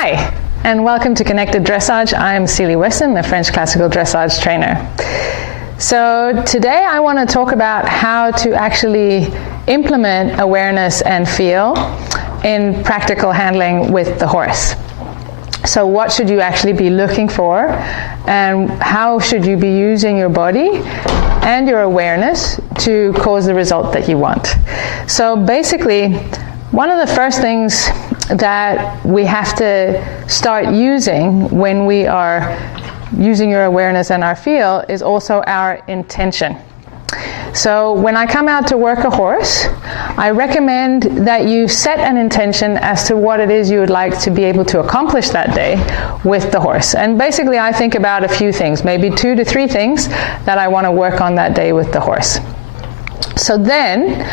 Hi, and welcome to Connected Dressage. I'm Celie Weston, a French classical dressage trainer. So today I want to talk about how to actually implement awareness and feel in practical handling with the horse. So what should you actually be looking for, and how should you be using your body and your awareness to cause the result that you want? So basically, one of the first things that we have to start using when we are using your awareness and our feel is also our intention. So when I come out to work a horse, I recommend that you set an intention as to what it is you would like to be able to accomplish that day with the horse. And basically I think about a few things, maybe 2 to 3 things that I want to work on that day with the horse. So then,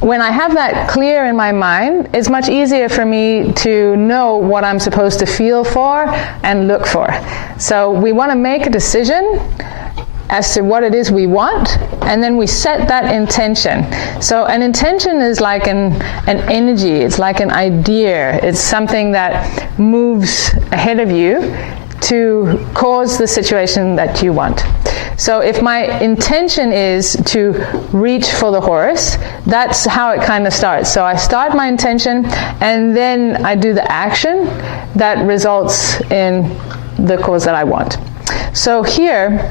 when I have that clear in my mind, it's much easier for me to know what I'm supposed to feel for and look for. So we want to make a decision as to what it is we want, and then we set that intention. So an intention is like an energy, it's like an idea, it's something that moves ahead of you to cause the situation that you want. So if my intention is to reach for the horse, that's how it kind of starts. So I start my intention, and then I do the action that results in the cause that I want. So here,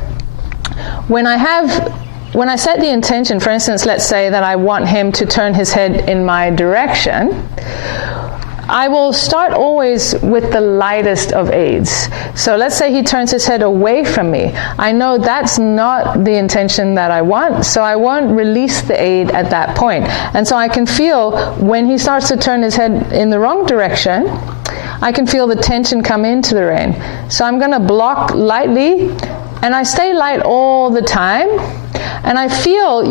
when I set the intention, for instance, let's say that I want him to turn his head in my direction, I will start always with the lightest of aids. So let's say he turns his head away from me. I know that's not the intention that I want, so I won't release the aid at that point. And so I can feel when he starts to turn his head in the wrong direction, I can feel the tension come into the rein. So I'm going to block lightly, and I stay light all the time. And I feel,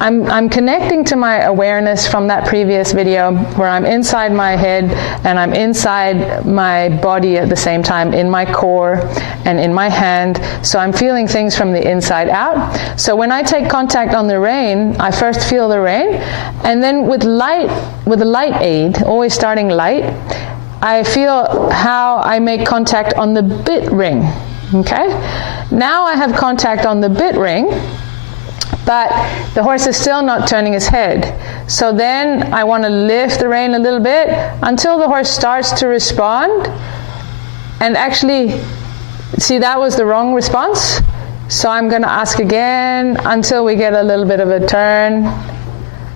I'm connecting to my awareness from that previous video where I'm inside my head and I'm inside my body at the same time, in my core and in my hand. So I'm feeling things from the inside out. So when I take contact on the rein, I first feel the rein, and then with a light aid, always starting light, I feel how I make contact on the bit ring. Okay? Now I have contact on the bit ring, but the horse is still not turning his head. So then I want to lift the rein a little bit until the horse starts to respond. And actually, see, that was the wrong response. So I'm going to ask again until we get a little bit of a turn,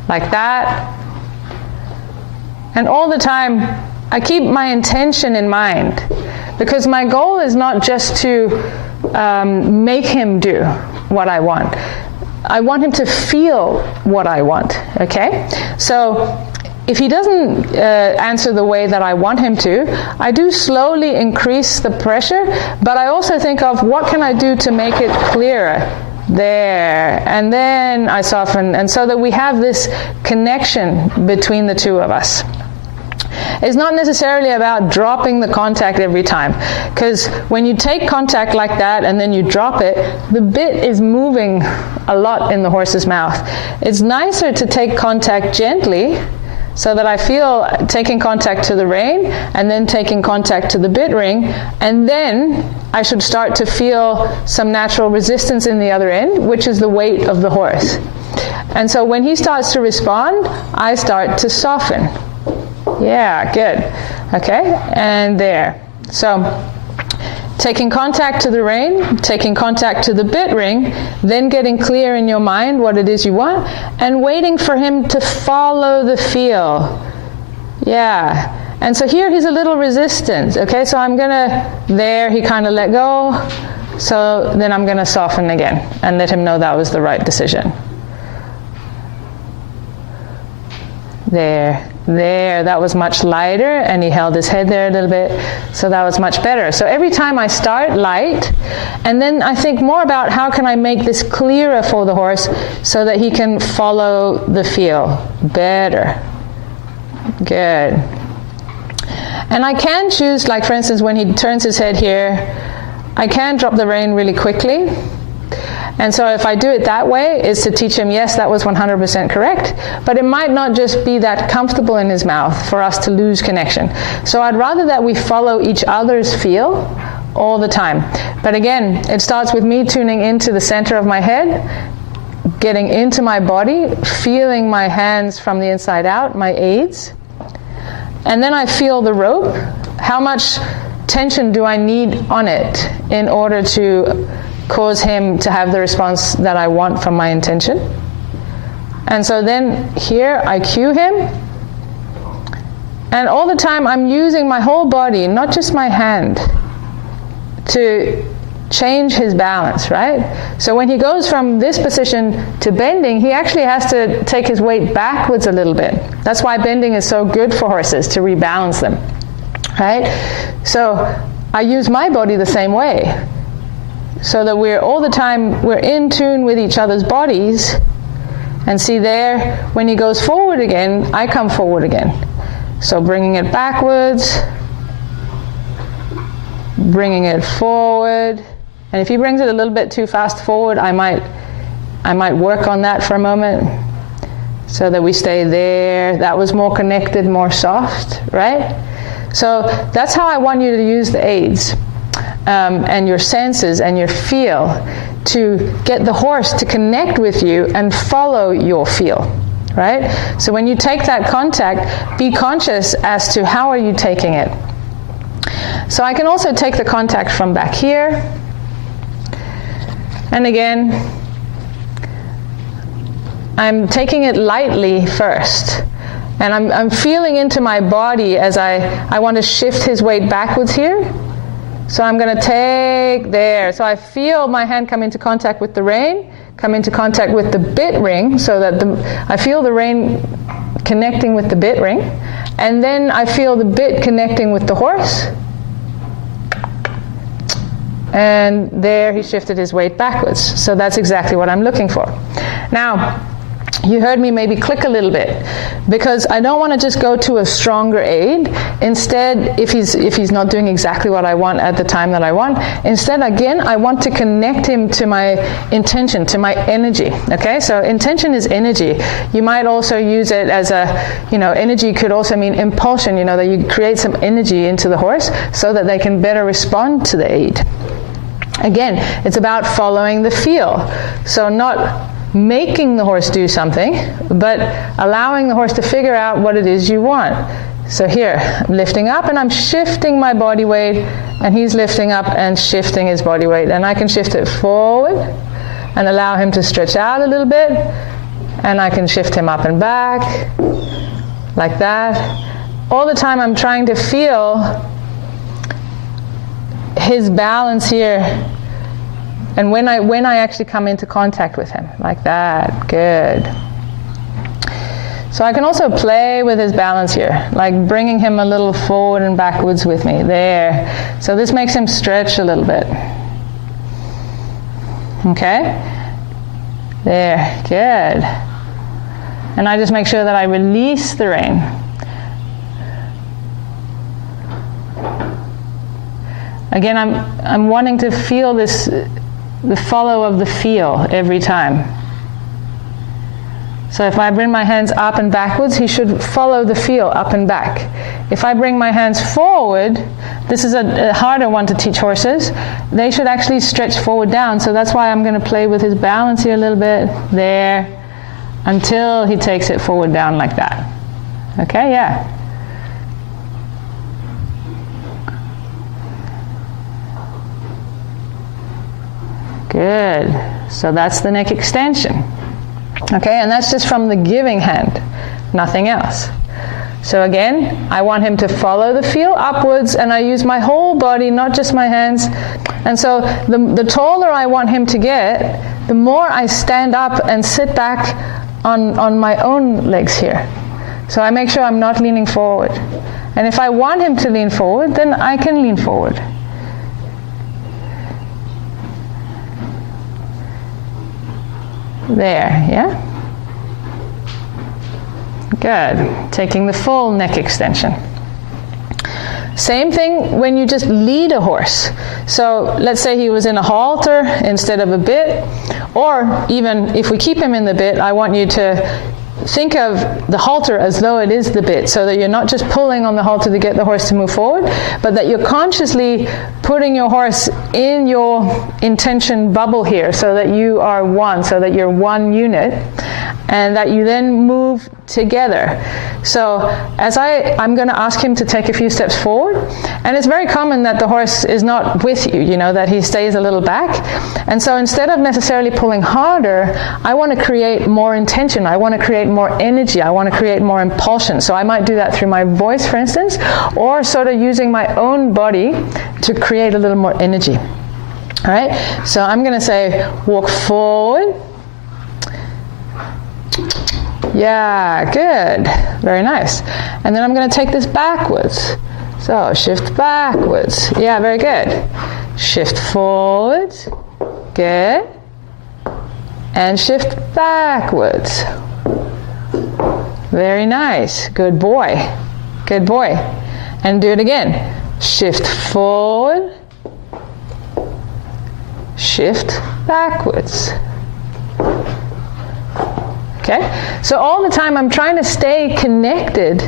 like that. And all the time, I keep my intention in mind, because my goal is not just to make him do what I want. I want him to feel what I want, okay? So if he doesn't answer the way that I want him to, I do slowly increase the pressure, but I also think of what can I do to make it clearer. There, and then I soften, and so that we have this connection between the two of us. It's not necessarily about dropping the contact every time, because when you take contact like that and then you drop it, the bit is moving a lot in the horse's mouth. It's nicer to take contact gently, so that I feel taking contact to the rein and then taking contact to the bit ring, and then I should start to feel some natural resistance in the other end, which is the weight of the horse. And so when he starts to respond, I start to soften. Yeah, good. Okay, and there. So, taking contact to the rein, taking contact to the bit ring, then getting clear in your mind what it is you want, and waiting for him to follow the feel. Yeah. And so here he's a little resistant. Okay, so I'm gonna, there he kind of let go. So then I'm gonna soften again and let him know that was the right decision. There, that was much lighter, and he held his head there a little bit, so that was much better. So every time I start light, and then I think more about how can I make this clearer for the horse so that he can follow the feel better. Good. And I can choose, like for instance, when he turns his head here, I can drop the rein really quickly. And so if I do it that way, it's to teach him, yes, that was 100% correct, but it might not just be that comfortable in his mouth for us to lose connection. So I'd rather that we follow each other's feel all the time. But again, it starts with me tuning into the center of my head, getting into my body, feeling my hands from the inside out, my aids. And then I feel the rope. How much tension do I need on it in order to cause him to have the response that I want from my intention? And so then here I cue him. And all the time I'm using my whole body, not just my hand, to change his balance, right? So when he goes from this position to bending, he actually has to take his weight backwards a little bit. That's why bending is so good for horses, to rebalance them, right? So I use my body the same way, so that we're all the time, we're in tune with each other's bodies. And see there, when he goes forward again, I come forward again. So bringing it backwards, bringing it forward. And if he brings it a little bit too fast forward, I might work on that for a moment, so that we stay there. That was more connected, more soft, right? So that's how I want you to use the aids and your senses and your feel to get the horse to connect with you and follow your feel, right? So when you take that contact, be conscious as to how are you taking it. So I can also take the contact from back here. And again, I'm taking it lightly first. And I'm feeling into my body as I want to shift his weight backwards here. So I'm going to take there. So I feel my hand come into contact with the rein, come into contact with the bit ring, so that I feel the rein connecting with the bit ring. And then I feel the bit connecting with the horse. And there he shifted his weight backwards. So that's exactly what I'm looking for. Now, you heard me maybe click a little bit, because I don't want to just go to a stronger aid. Instead, if he's not doing exactly what I want at the time that I want, instead, again, I want to connect him to my intention, to my energy. Okay, so intention is energy. You might also use it as energy could also mean impulsion, that you create some energy into the horse so that they can better respond to the aid. Again, it's about following the feel. So not making the horse do something, but allowing the horse to figure out what it is you want. So here, I'm lifting up and I'm shifting my body weight, and he's lifting up and shifting his body weight. And I can shift it forward and allow him to stretch out a little bit, and I can shift him up and back, like that. All the time I'm trying to feel his balance here. And when I actually come into contact with him, like that, good. So I can also play with his balance here, like bringing him a little forward and backwards with me, there. So this makes him stretch a little bit. Okay? There, good. And I just make sure that I release the rein. Again, I'm wanting to feel this, the follow of the feel every time. So if I bring my hands up and backwards, he should follow the feel up and back. If I bring my hands forward, this is a harder one to teach horses. They should actually stretch forward down. So that's why I'm going to play with his balance here a little bit, there, until he takes it forward down like that. Okay, yeah. Good. So that's the neck extension. Okay, and that's just from the giving hand, nothing else. So again, I want him to follow the feel upwards, and I use my whole body, not just my hands. And so the taller I want him to get, the more I stand up and sit back on my own legs here. So I make sure I'm not leaning forward. And if I want him to lean forward, then I can lean forward. There, yeah? Good. Taking the full neck extension. Same thing when you just lead a horse. So let's say he was in a halter instead of a bit, or even if we keep him in the bit, I want you to think of the halter as though it is the bit, so that you're not just pulling on the halter to get the horse to move forward, but that you're consciously putting your horse in your intention bubble here, so that you are one, so that you're one unit, and that you then move together. So as I'm going to ask him to take a few steps forward, and it's very common that the horse is not with you, that he stays a little back. And so instead of necessarily pulling harder, I want to create more intention. I want to create more energy. I want to create more impulsion. So I might do that through my voice, for instance, or sort of using my own body to create a little more energy. All right? So I'm going to say, walk forward. Yeah, good. Very nice. And then I'm going to take this backwards. So shift backwards. Yeah, very good. Shift forwards. Good. And shift backwards. Very nice. Good boy. Good boy. And do it again. Shift forward. Shift backwards. Okay, so all the time I'm trying to stay connected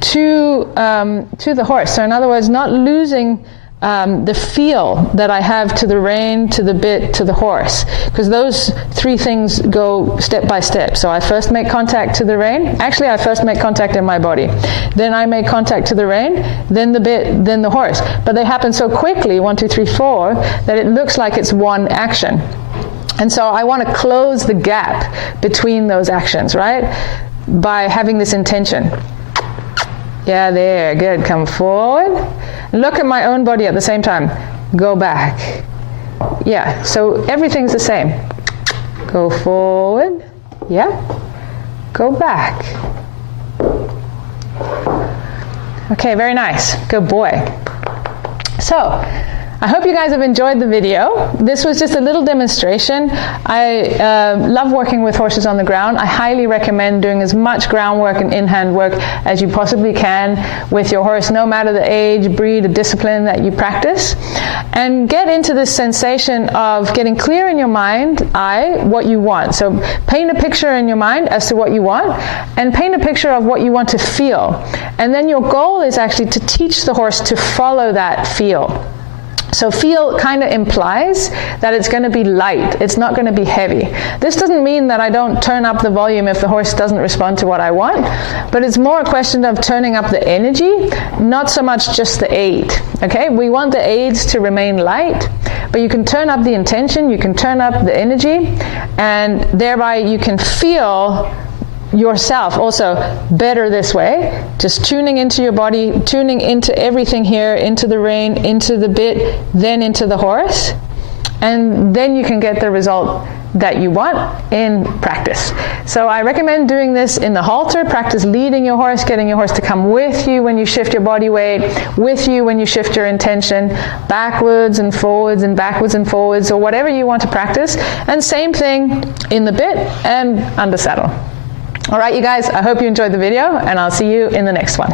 to the horse. So in other words, not losing the feel that I have to the rein, to the bit, to the horse, because those three things go step by step. So I first make contact to the rein. Actually, I first make contact in my body. Then I make contact to the rein, then the bit, then the horse. But they happen so quickly, 1, 2, 3, 4, that it looks like it's one action. And so I want to close the gap between those actions, right? By having this intention. Yeah, there, good. Come forward. Look at my own body at the same time. Go back. Yeah, so everything's the same. Go forward. Yeah. Go back. Okay, very nice. Good boy. So, I hope you guys have enjoyed the video. This was just a little demonstration. I love working with horses on the ground. I highly recommend doing as much groundwork and in-hand work as you possibly can with your horse, no matter the age, breed, or discipline that you practice. And get into this sensation of getting clear in your mind, what you want. So paint a picture in your mind as to what you want, and paint a picture of what you want to feel. And then your goal is actually to teach the horse to follow that feel. So feel kind of implies that it's going to be light. It's not going to be heavy. This doesn't mean that I don't turn up the volume if the horse doesn't respond to what I want, but it's more a question of turning up the energy, not so much just the aid. Okay? We want the aids to remain light, but you can turn up the intention, you can turn up the energy, and thereby you can feel yourself also better this way, just tuning into your body, tuning into everything here, into the rein, into the bit, then into the horse, and then you can get the result that you want in practice. So I recommend doing this in the halter. Practice leading your horse, getting your horse to come with you when you shift your body weight, with you when you shift your intention, backwards and forwards and backwards and forwards, or whatever you want to practice. And same thing in the bit and under saddle. All right, you guys, I hope you enjoyed the video, and I'll see you in the next one.